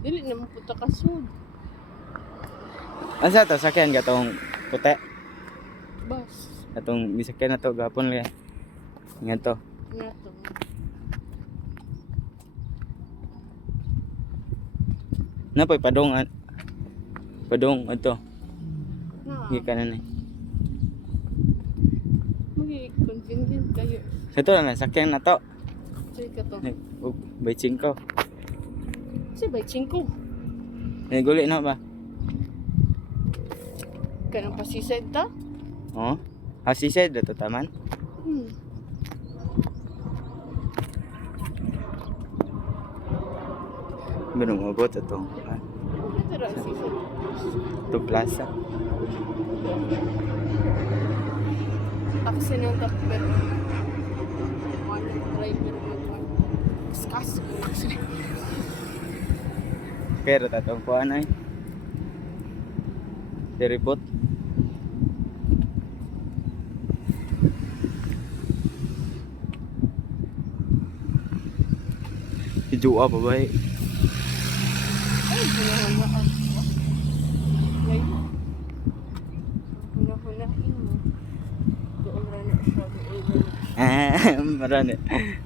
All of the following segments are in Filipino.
Dili naman puta kasud. Asa to sakyan gatong puti? Bas. Atong gisakyan na to gapon kay. Nga to. Nga to. Napoy padong padong ato. Na. Gikan na ni. Magi-convenient kayo. Ito na sakyan na to. Say ka to. Bayching ko. Si bay 5. Guli na ba? Kanang pasisad ta? Oh. Asised to taman. Meron mo bot atong Ito ra sisad. to plaza. Ako sinundak pero one driver mo to. Discuss. Pero tatong kuan ay. Diribot. Hijua pa ba eh? Ay, huna-hunaan mo. Ngayon. Huna-hunain mo. Doon ra na siya. Doon ra na. Marami.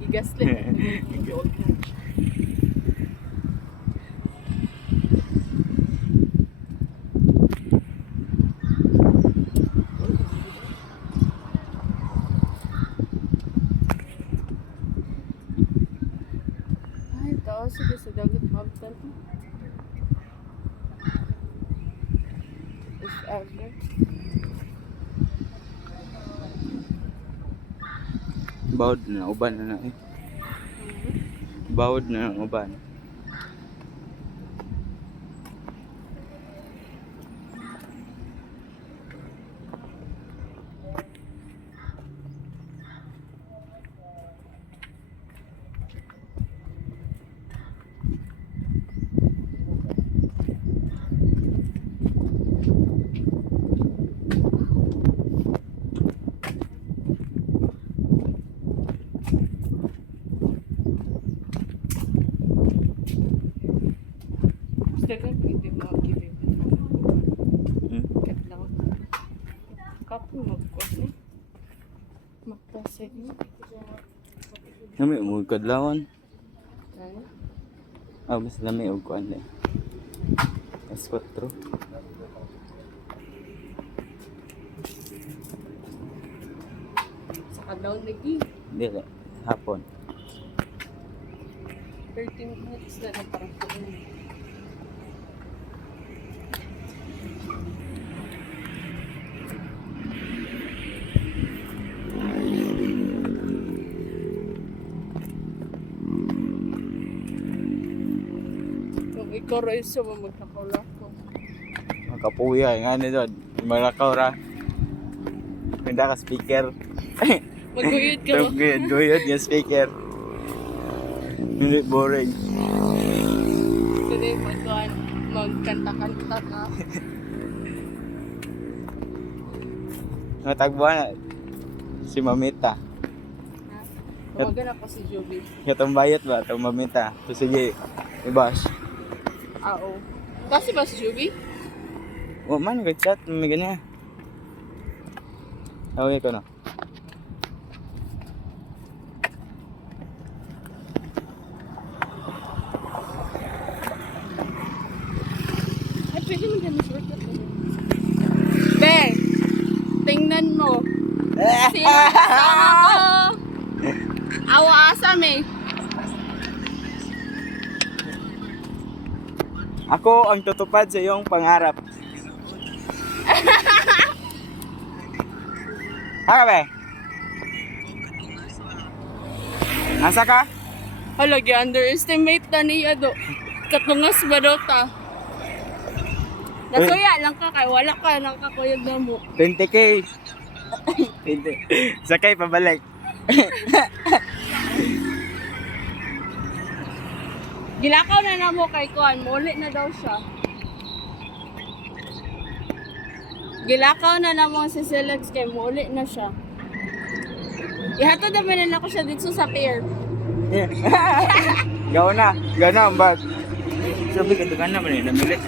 Igaslit. Doon ra. Ay, tao sige sa dagat mabtan. If ever. Bawod na uban na eh. Bawod na uban. Dagan pwede mo gilid. Kat lang. Kapo magkuhan eh. Magpasay mo. Nami mo kadlawon. Ay. Mas lami og kuan eh. S4. Sa kadaw lagi. Dili hapon. 13 minutes na lang parang kuhan. Kung ikaw rin siya magkakawala ko. Makapuya nga ni dod. Malakaw ra. Pinda ka speaker. Maguyod ka mo. Guyod nga speaker. Hindi boring. Sige, magkuhan. Magkanta-kanta ka. Natagbuan na si Mamita. Tumagan ako si Joby. Katong bayot ba? Itong Mamita. So sige, ibas. Oo. Kasi ba si Joby? O man, nag-chat. May ganyan. Okay ko na. Ay, pwede mo dyan shortcut. Be! Tingnan mo. Sino kasama ko? Awa-asam eh. Ako ang tutupad sa iyong pangarap. Haka be? Asa ka? Halagi, underestimate na niya do. Katungas ba do ta? Nasuya lang ka kay wala ka nang kakuyog na mo. 20K. 20. Sakay pabalik. Gilakaw na na mo kay Kuan, muli na daw siya. Gilakaw na na mo si Silex kay muli na siya. Ihatod na na ako siya dito sa pier. Gaw na ang bag. Sabi ka, dugan naman eh, namilit.